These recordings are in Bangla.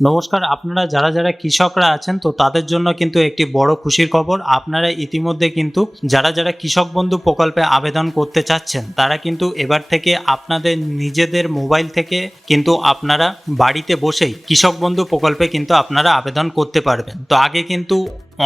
নমস্কার, আপনারা যারা যারা কৃষকরা আছেন তো তাদের জন্য কিন্তু একটি বড় খুশির খবর। আপনারা ইতিমধ্যে কিন্তু যারা যারা কৃষক বন্ধু প্রকল্পে আবেদন করতে চাচ্ছেন, তারা কিন্তু এবার থেকে আপনাদের নিজেদের মোবাইল থেকে কিন্তু আপনারা বাড়িতে বসেই কৃষক বন্ধু প্রকল্পে কিন্তু আপনারা আবেদন করতে পারবেন। তো আগে কিন্তু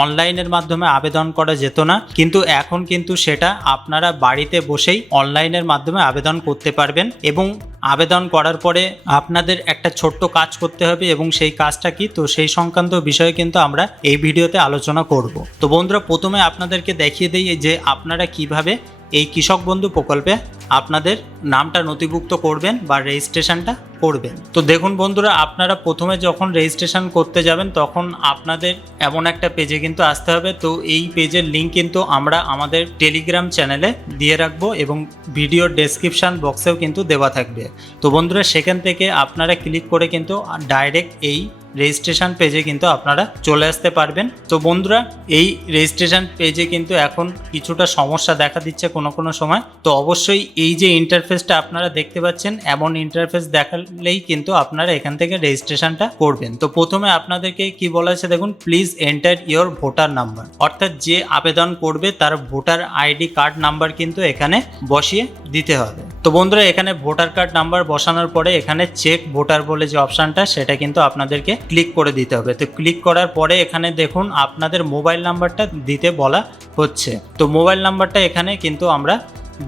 অনলাইনের মাধ্যমে আবেদন করা যেত না, কিন্তু এখন কিন্তু সেটা আপনারা বাড়িতে বসেই অনলাইনের মাধ্যমে আবেদন করতে পারবেন এবং আবেদন করার পরে আপনাদের একটা ছোট্ট কাজ করতে হবে এবং সেই কাজটা কি? তো সেই সংক্রান্ত বিষয়ে কিন্তু আমরা এই ভিডিওতে আলোচনা করব। তো বন্ধুরা, প্রথমে আপনাদেরকে দেখিয়ে দিই যে আপনারা কীভাবে এই কৃষক বন্ধু প্রকল্পে আপনাদের নামটা নথিভুক্ত করবেন বা রেজিস্ট্রেশনটা করবেন। তো দেখুন বন্ধুরা, আপনারা প্রথমে যখন রেজিস্ট্রেশন করতে যাবেন, তখন আপনাদের এমন একটা পেজে কিন্তু আসতে হবে। তো এই পেজের লিঙ্ক কিন্তু আমরা আমাদের টেলিগ্রাম চ্যানেলে দিয়ে রাখব এবং ভিডিও ডেসক্রিপশান বক্সেও কিন্তু দেওয়া থাকবে। তো বন্ধুরা, সেখান থেকে আপনারা ক্লিক করে কিন্তু ডাইরেক্ট এই রেজিস্ট্রেশন পেজে কিন্তু আপনারা চলে আসতে পারবেন। তো বন্ধুরা, এই রেজিস্ট্রেশন পেজে কিন্তু এখন কিছুটা সমস্যা দেখা দিচ্ছে কোনো কোনো সময়। তো অবশ্যই এই যে ইন্টারফেসটা আপনারা দেখতে পাচ্ছেন, এমন ইন্টারফেস দেখালেই কিন্তু আপনারা এখান থেকে রেজিস্ট্রেশনটা করবেন। তো প্রথমে আপনাদেরকে কি বলা আছে দেখুন please enter your voter number অর্থাৎ যে আবেদন করবে তার ভোটার আইডি কার্ড নাম্বার কিন্তু এখানে বসিয়ে দিতে হবে। তো বন্ধুরা, এখানে ভোটার কার্ড নাম্বার বসানোর পরে এখানে চেক ভোটার বলে যে অপশানটা সেটা কিন্তু আপনাদেরকে ক্লিক করে দিতে হবে। তো ক্লিক করার পরে এখানে দেখুন আপনাদের মোবাইল নাম্বারটা দিতে বলা হচ্ছে। তো মোবাইল নাম্বারটা এখানে কিন্তু আমরা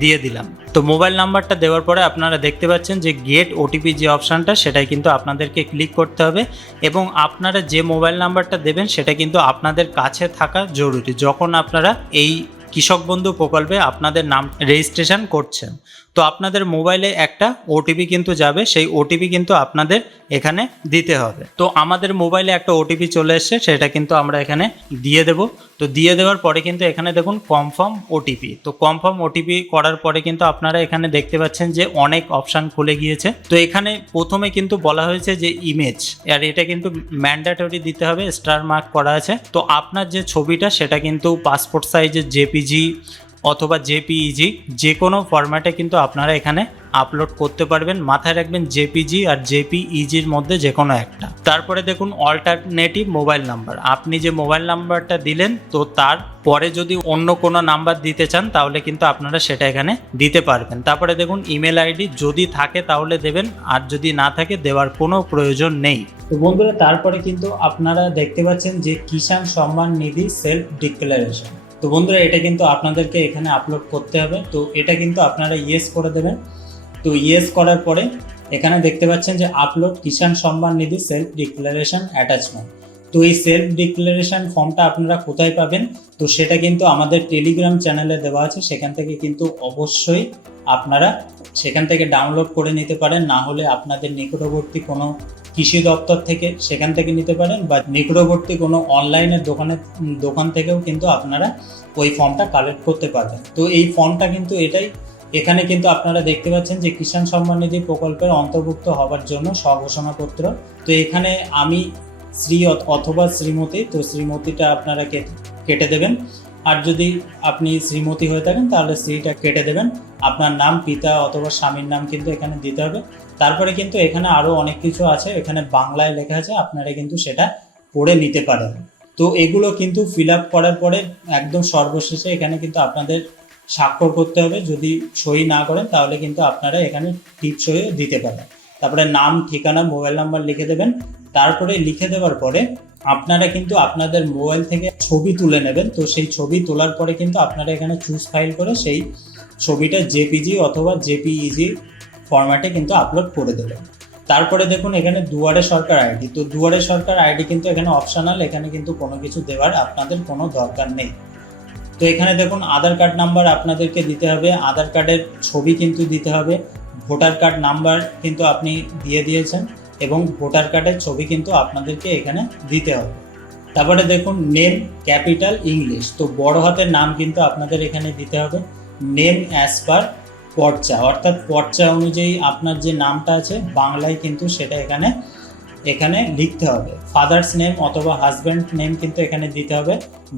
দিয়ে দিলাম। তো মোবাইল নাম্বারটা দেওয়ার পরে আপনারা দেখতে পাচ্ছেন যে গেট ওটিপি যে অপশানটা সেটাই কিন্তু আপনাদেরকে ক্লিক করতে হবে এবং আপনারা যে মোবাইল নাম্বারটা দেবেন, সেটা কিন্তু আপনাদের কাছে থাকা জরুরি। যখন আপনারা এই কৃষক বন্ধু প্রকল্পে আপনাদের নাম রেজিস্ট্রেশন করছেন। তো আপনাদের মোবাইলে একটা ওটিপি কিন্তু যাবে, সেই ওটিপি কিন্তু আপনাদের এখানে দিতে হবে। তো আমাদের মোবাইলে একটা ওটিপি চলে এসছে, সেটা কিন্তু আমরা এখানে দিয়ে দেব। তো দিয়ে দেওয়ার পরে কিন্তু এখানে দেখুন কনফার্ম ওটিপি তো কনফার্ম ওটিপি করার পরে কিন্তু আপনারা এখানে দেখতে পাচ্ছেন যে অনেক অপশান খুলে গিয়েছে। তো এখানে প্রথমে কিন্তু বলা হয়েছে যে ইমেজ আর এটা কিন্তু ম্যান্ডেটরি দিতে হবে স্টার মার্ক করা আছে। তো আপনার যে ছবিটা, সেটা কিন্তু পাসপোর্ট সাইজের জেপিজি অথবা জেপিইজি যে কোনো ফরম্যাটে কিন্তু আপনারা এখানে আপলোড করতে পারবেন। মাথায় রাখবেন জেপিজি আর জেপিইজির মধ্যে যে কোনো একটা। তারপরে দেখুন অল্টারনেটিভ মোবাইল নাম্বার আপনি যে মোবাইল নাম্বারটা দিলেন, তো তার পরে যদি অন্য কোনো নাম্বার দিতে চান, তাহলে কিন্তু আপনারা সেটা এখানে দিতে পারবেন। তারপরে দেখুন ইমেল আইডি যদি থাকে, তাহলে দেবেন। আর যদি না থাকে, দেওয়ার কোনো প্রয়োজন নেই। তো বন্ধুরা, তারপরে কিন্তু আপনারা দেখতে পাচ্ছেন যে কিষাণ সম্মান নিধি সেলফ ডিক্লারেশন তো বন্ধুরা, এটা কিন্তু আপনাদেরকে এখানে আপলোড করতে হবে। তো এটা কিন্তু আপনারা ইয়েস করে দেবেন। তো ইয়েস করার পরে এখানে দেখতে পাচ্ছেন যে upload Kisan Samman Nidhi self declaration attachment তো এই সেলফ ডিক্লারেশন ফর্মটা আপনারা কোথায় পাবেন? তো সেটা কিন্তু আমাদের টেলিগ্রাম চ্যানেলে দেওয়া আছে। সেখান থেকে কিন্তু অবশ্যই আপনারা সেখান থেকে ডাউনলোড করে নিতে পারেন। না হলে আপনাদের নিকটবর্তী কোনো কৃষি দপ্তর থেকে সেখান থেকে নিতে পারেন বা নিকটবর্তী কোনো অনলাইনের দোকানে, দোকান থেকেও কিন্তু আপনারা ওই ফর্মটা কালেক্ট করতে পারবেন। তো এই ফর্মটা কিন্তু এটাই। এখানে কিন্তু আপনারা দেখতে পাচ্ছেন যে কিষাণ সম্মান নিধি প্রকল্পের অন্তর্ভুক্ত হওয়ার জন্য স্বঘোষণাপত্র তো এখানে আমি শ্রী অথ- অথবা শ্রীমতী, তো শ্রীমতীটা আপনারা কেটে দেবেন। আর যদি আপনি শ্রীমতী হয়ে থাকেন, তাহলে শ্রীটা কেটে দেবেন। আপনার নাম, পিতা অথবা স্বামীর নাম কিন্তু এখানে দিতে হবে। তারপরে কিন্তু এখানে আরও অনেক কিছু আছে। এখানে বাংলায় লেখা আছে, আপনারা কিন্তু সেটা পড়ে নিতে পারেন। তো এগুলো কিন্তু ফিল আপ করার পরে একদম সর্বশেষে এখানে কিন্তু আপনাদের স্বাক্ষর করতে হবে। যদি সই না করেন, তাহলে কিন্তু আপনারা এখানে টিপ সইও দিতে পারেন। তারপরে নাম, ঠিকানা, মোবাইল নাম্বার লিখে দেবেন। তারপরে লিখে দেওয়ার পরে আপনারা কিন্তু আপনাদের মোবাইল থেকে ছবি তুলে নেবেন। তো সেই ছবি তোলার পরে কিন্তু আপনারা এখানে চুজ ফাইল করে সেই ছবিটা জেপিজি অথবা জেপিইজি ফরম্যাটে কিন্তু আপলোড করে দেবেন। তারপরে দেখুন এখানে দুয়ারে সরকার আইডি তো দুয়ারে সরকার আইডি কিন্তু এখানে অপশনাল এখানে কিন্তু কোনো কিছু দেওয়ার আপনাদের কোনো দরকার নেই। তো এখানে দেখুন আধার কার্ড নাম্বার আপনাদেরকে দিতে হবে। আধার কার্ডের ছবি কিন্তু দিতে হবে। ভোটার কার্ড নাম্বার কিন্তু আপনি দিয়ে দিয়েছেন। এবং ভোটার কার্ডের ছবি কিন্তু আপনাদেরকে এখানে দিতে হবে। তারপরে দেখুন নেম ক্যাপিটাল ইংলিশ তো বড় হাতের নাম কিন্তু আপনাদের এখানে দিতে হবে। নেম অ্যাজ পার পর্চা। অর্থাৎ পর্চা অনুযায়ী আপনার যে নামটা আছে, বাংলায় কিন্তু সেটা এখানে এখানে লিখতে হবে। ফাদার্স নেম অথবা হাজব্যান্ড নেম কিন্তু এখানে দিতে হবে।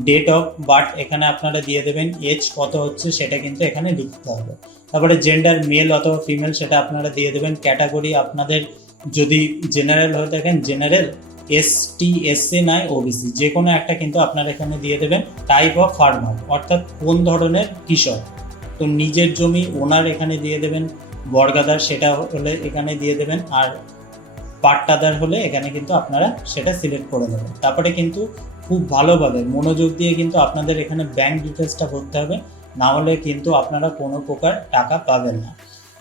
ডেট অফ বার্থ এখানে আপনারা দিয়ে দেবেন। এজ কত হচ্ছে সেটা কিন্তু এখানে লিখতে হবে। তারপরে জেন্ডার মেল অথবা ফিমেল সেটা আপনারা দিয়ে দেবেন। ক্যাটাগরি আপনাদের যদি জেনারেল হয়ে থাকেন জেনারেল এস টি এসসি নয় ওবিসি যে কোনো একটা কিন্তু আপনারা এখানে দিয়ে দেবেন টাইপ অফ ফার্মার অর্থাৎ কোন ধরনের কৃষক। তো নিজের জমি ওনার এখানে দিয়ে দেবেন, বর্গাদার সেটা হলে এখানে দিয়ে দেবেন, আর পাট্টাদার হলে এখানে কিন্তু আপনারা সেটা সিলেক্ট করে দেবেন। তারপরে কিন্তু খুব ভালোভাবে মনোযোগ দিয়ে কিন্তু আপনাদের এখানে ব্যাংক ডিটেলসটা ভরতে হবে, না হলে কিন্তু আপনারা কোনো প্রকার টাকা পাবেন না।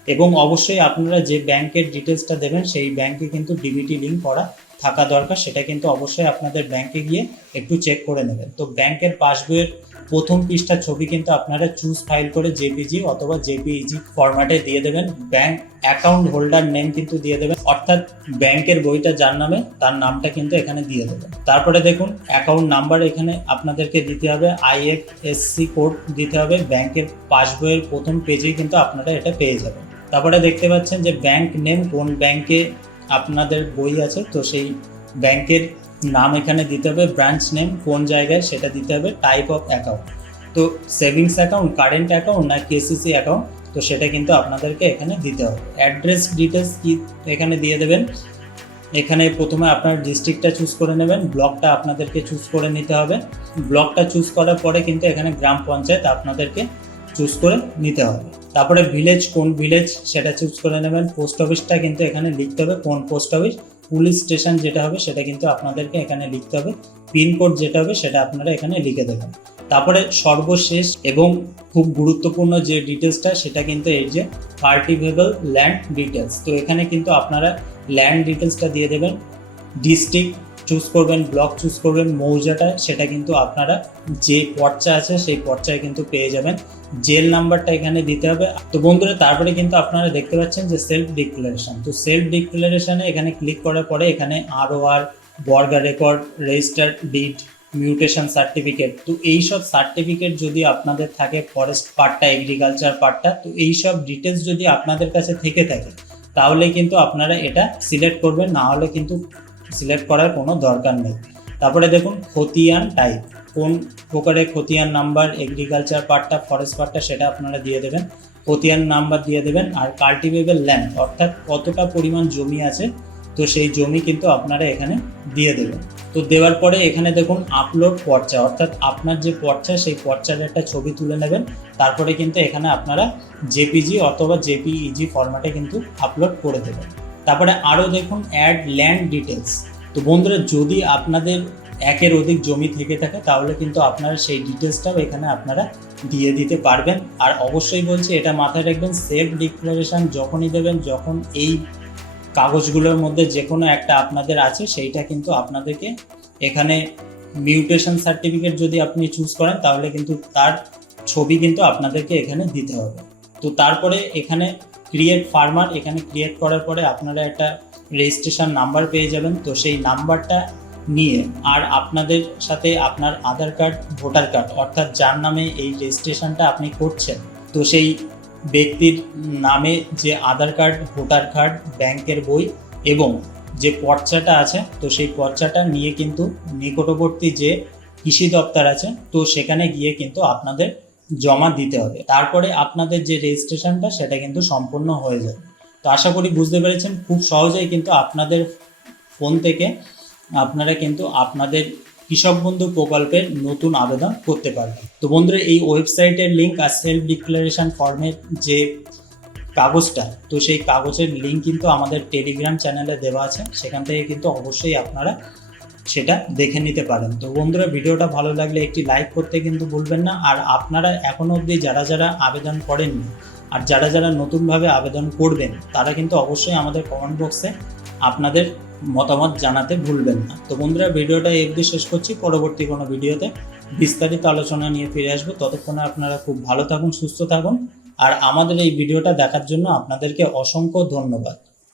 এবং অবশ্যই আপনারা যে ব্যাংকের ডিটেলসটা দেবেন, সেই ব্যাংকে কিন্তু ডিবিটি লিঙ্ক করা থাকা দরকার। সেটা কিন্তু অবশ্যই আপনাদের ব্যাংকে গিয়ে একটু চেক করে নেবেন। তো ব্যাংকের পাসবইয়ের প্রথম পৃষ্ঠার ছবি কিন্তু আপনারা চুজ ফাইল করে জেপিজি অথবা জেপিইজি ফরম্যাটে দিয়ে দেবেন। ব্যাংক অ্যাকাউন্ট হোল্ডার নেম কিন্তু দিয়ে দেবেন। অর্থাৎ ব্যাংকের বইটা যার নামে, তার নামটা কিন্তু এখানে দিয়ে দেবেন। তারপরে দেখুন অ্যাকাউন্ট নাম্বার এখানে আপনাদেরকে দিতে হবে। আইএফএসসি কোড দিতে হবে। ব্যাংকের পাসবইয়ের প্রথম পেজেই কিন্তু আপনারা এটা পেয়ে যাবেন। তারপরে দেখতে পাচ্ছেন যে ব্যাংক নেম কোন ব্যাংকে আপনাদের বই আছে, তো সেই ব্যাংকের নাম এখানে দিতে হবে ব্রাঞ্চ নেম কোন জায়গায় সেটা দিতে হবে টাইপ অফ অ্যাকাউন্ট তো সেভিংস অ্যাকাউন্ট কারেন্ট অ্যাকাউন্ট না কেসিসি অ্যাকাউন্ট তো সেটা কিন্তু আপনাদেরকে এখানে দিতে হবে। অ্যাড্রেস ডিটেলস কি এখানে দিয়ে দেবেন? এখানে প্রথমে আপনার ডিস্ট্রিক্টটা চুজ করে নেবেন ব্লকটা আপনাদেরকে চুজ করে নিতে হবে। ব্লকটা চুজ করার পরে কিন্তু এখানে গ্রাম পঞ্চায়েত আপনাদেরকে চুজ করে নিতে হবে। তারপরে ভিলেজ কোন ভিলেজ সেটা চুজ করে নেবেন। পোস্ট অফিসটা কিন্তু এখানে লিখতে হবে। কোন পোস্ট অফিস পুলিশ স্টেশন যেটা হবে সেটা কিন্তু আপনাদেরকে এখানে লিখতে হবে। পিনকোড যেটা হবে সেটা আপনারা এখানে লিখে দেবেন। তারপরে সর্বশেষ এবং খুব গুরুত্বপূর্ণ যে ডিটেলসটা সেটা কিন্তু এই যে পার্টিভেবল ল্যান্ড ডিটেলস তো এখানে কিন্তু আপনারা ল্যান্ড ডিটেলসটা দিয়ে দেবেন। ডিস্ট্রিক্ট চুজ করবেন ব্লক চুজ করবেন, মৌজাটা, সেটা কিন্তু আপনারা যে পর্চা আছে সেই পর্চায় কিন্তু পেয়ে যাবেন। জেল নাম্বারটা এখানে দিতে হবে। তো বন্ধুরা, তারপরে কিন্তু আপনারা দেখতে পাচ্ছেন যে সেলফ ডিক্লারেশন তো সেলফ ডিক্লারেশনে এখানে ক্লিক করার পরে এখানে আরও আর বর্গা record register deed mutation certificate তো এইসব সার্টিফিকেট যদি আপনাদের থাকে ফরেস্ট পার্টটা এগ্রিকালচার পার্টটা তো এইসব ডিটেলস যদি আপনাদের কাছে থেকে থাকে, তাহলে কিন্তু আপনারা এটা সিলেক্ট করবেন। না হলে কিন্তু সিলেক্ট করার কোনো দরকার নেই। তারপরে দেখুন, খতিয়ান টাইপ কোন প্রকারের খতিয়ান নাম্বার এগ্রিকালচার পার্টটা ফরেস্ট পার্টটা সেটা আপনারা দিয়ে দেবেন। খতিয়ান নাম্বার দিয়ে দেবেন আর কাল্টিভেবল ল্যান্ড অর্থাৎ কতটা পরিমাণ জমি আছে, তো সেই জমি কিন্তু আপনারা এখানে দিয়ে দেবেন। তো দেওয়ার পরে এখানে দেখুন আপলোড পর্চা, অর্থাৎ আপনার যে পর্চা, সেই পর্চার একটা ছবি তুলে নেবেন। তারপরে কিন্তু এখানে আপনারা জেপিজি অথবা জেপিইজি ফরম্যাটে কিন্তু আপলোড করে দেবেন। তারপরে আরও দেখুন অ্যাড ল্যান্ড ডিটেলস তো বন্ধুরা, যদি আপনাদের একের অধিক জমি থেকে থাকে, তাহলে কিন্তু আপনারা সেই ডিটেলসটাও এখানে আপনারা দিয়ে দিতে পারবেন। আর অবশ্যই বলছি, এটা মাথায় রাখবেন সেফ ডিক্লারেশন যখনই দেবেন, যখন এই কাগজগুলোর মধ্যে যে কোনো একটা আপনাদের আছে, সেইটা কিন্তু আপনাদেরকে এখানে মিউটেশন সার্টিফিকেট যদি আপনি চুজ করেন, তাহলে কিন্তু তার ছবি কিন্তু আপনাদেরকে এখানে দিতে হবে। তো তারপরে এখানে ক্রিয়েট ফার্মার এখানে ক্রিয়েট করার পরে আপনারা একটা রেজিস্ট্রেশন নাম্বার পেয়ে যাবেন। তো সেই নাম্বারটা নিয়ে আর আপনাদের সাথে আপনার আধার কার্ড ভোটার কার্ড অর্থাৎ যার নামে এই রেজিস্ট্রেশনটা আপনি করছেন। তো সেই ব্যক্তির নামে যে আধার কার্ড ভোটার কার্ড ব্যাংকের বই এবং যে পর্চাটা আছে, তো সেই পর্চাটা নিয়ে কিন্তু নিকটবর্তী যে কৃষি দপ্তর আছে, তো সেখানে গিয়ে কিন্তু আপনাদের জমা দিতে হবে। তারপরে আপনাদের যে রেজিস্ট্রেশনটা, সেটা কিন্তু সম্পূর্ণ হয়ে যাবে। তো আশা করি বুঝতে পেরেছেন, খুব সহজেই কিন্তু আপনাদের ফোন থেকে আপনারা কিন্তু আপনাদের কৃষক বন্ধু প্রকল্পের নতুন আবেদন করতে পারবেন। তো বন্ধুরা, এই ওয়েবসাইটের লিঙ্ক আর সেলফ ডিক্লারেশন ফর্মের যে কাগজটা, তো সেই কাগজের লিঙ্ক কিন্তু আমাদের টেলিগ্রাম চ্যানেলে দেওয়া আছে। সেখান থেকে কিন্তু অবশ্যই আপনারা সেটা দেখে নিতে পারেন। তো বন্ধুরা, ভিডিওটা ভালো লাগলে একটি লাইক করতে কিন্তু ভুলবেন না। আর আপনারা এখনও অবধি যারা যারা আবেদন করেননি আর যারা যারা নতুনভাবে আবেদন করবেন, তারা কিন্তু অবশ্যই আমাদের কমেন্ট বক্সে আপনাদের মতামত জানাতে ভুলবেন না। তো বন্ধুরা, ভিডিওটা অবধি শেষ করছি। পরবর্তী কোনো ভিডিওতে বিস্তারিত আলোচনা নিয়ে ফিরে আসব। ততক্ষণে আপনারা খুব ভালো থাকুন, সুস্থ থাকুন। আর আমাদের এই ভিডিওটা দেখার জন্য আপনাদেরকে অসংখ্য ধন্যবাদ।